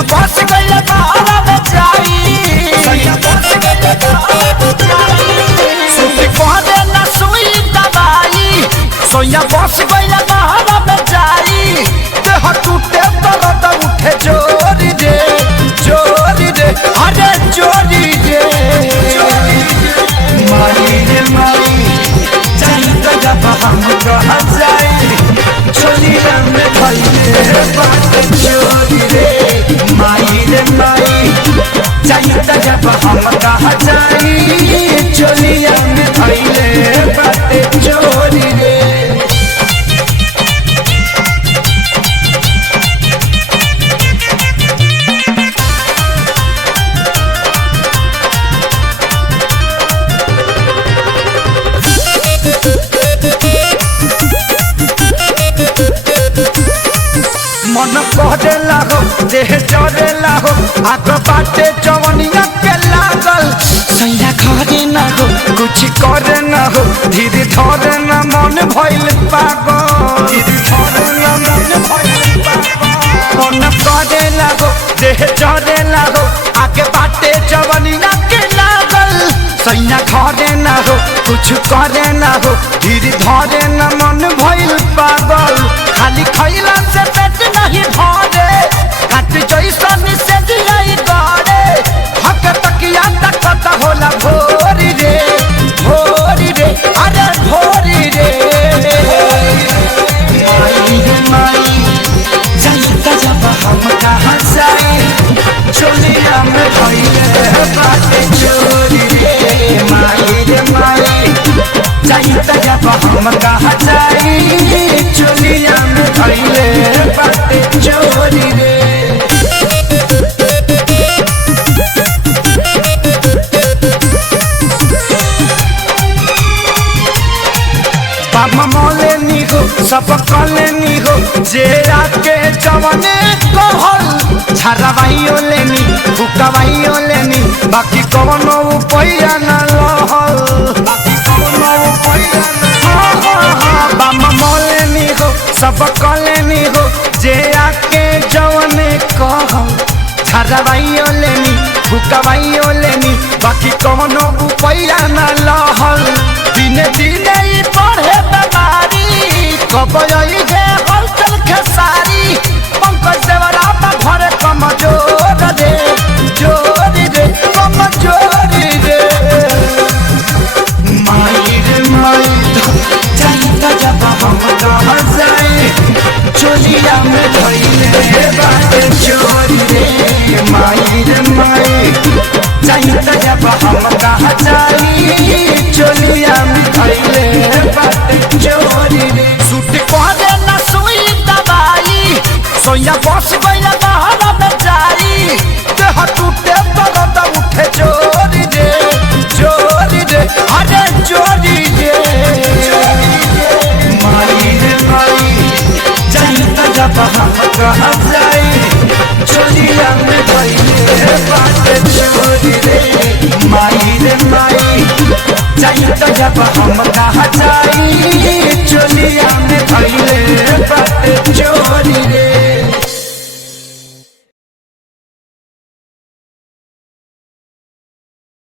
सैया बस गइल बहरा में जाई सैया बस गइल बहरा में जाई सुती कहदे ना सुई दवाई सैया बस गइल बहरा में जाई देह टूटे दर्द उठे जोरी रे अरे जोरी रे माई रे माई जाई तो जब हम कहा जाई चोली में भइले बात जोरी रे माई रे माई जाई तो जब हम कहा जाई चोली में भइले बात जोरी रे मन कहदे लागो देह चढ़े लागो आग बाटे जवनिया के लागल सैया घरे ना हो कुछ करे ना हो धीरे धरे ना मन भइल पागल धीरे धरे ना मन भइल पागल मन कहदे लागो देह चढ़े लागो आग बाटे जवनिया के लागल सैया घरे ना हो कुछ करे ना हो धीरे धरे ना मन भइल पागल खाली खइला से पेट नहीं भरे काट जैसन से दिलाई गरे हक तकिया तक होला भोरी रे अरे भोरी रे माई जाई त जब हम कहाँ जाई चोलिया में भइले बाटे चोरी रे माई जाई त जब हम कहाँ जाई चोलिया में भइले बाटे चोरी रे बाबा मोले नी हो सब कले नी हो जे आके जवने कहल छरवाइयो लेनी फुकवाइयो लेनी बाकी कवनो उपाया न लहल बाकी कवनो उपाया न बाबा मोले नी हो सब कले नी हो जे आके जवने कहल छरवाइयो लेनी फुकवाइयो लेनी बाकी कवनो उपाया न लहल दिने दिने ही बढ़े बीमारी कब आई है हलचल खेसारी पंकज देवरा पर भरे कमजोर रे जोरी रे कमजोरी रे माई जाई त जब हम कहाँ जाए चोलिया में भइले बाटे चोरी रे माई जाई त जब हम कहाँ जाई चोलिया में भइले बाटे चोरी रे सूट कहदे ना सुई दवाई सोया बस गइल बहरा में जाई देह टूटे दर्द उठे जोरी रे अरे जोरी रे माई जाई त जब हम कहाँ जाई चोलिया में भइले बाटे चोरी रे माई जाई त जब हम कहाँ जाई चोलिया में भइले बाटे चोरी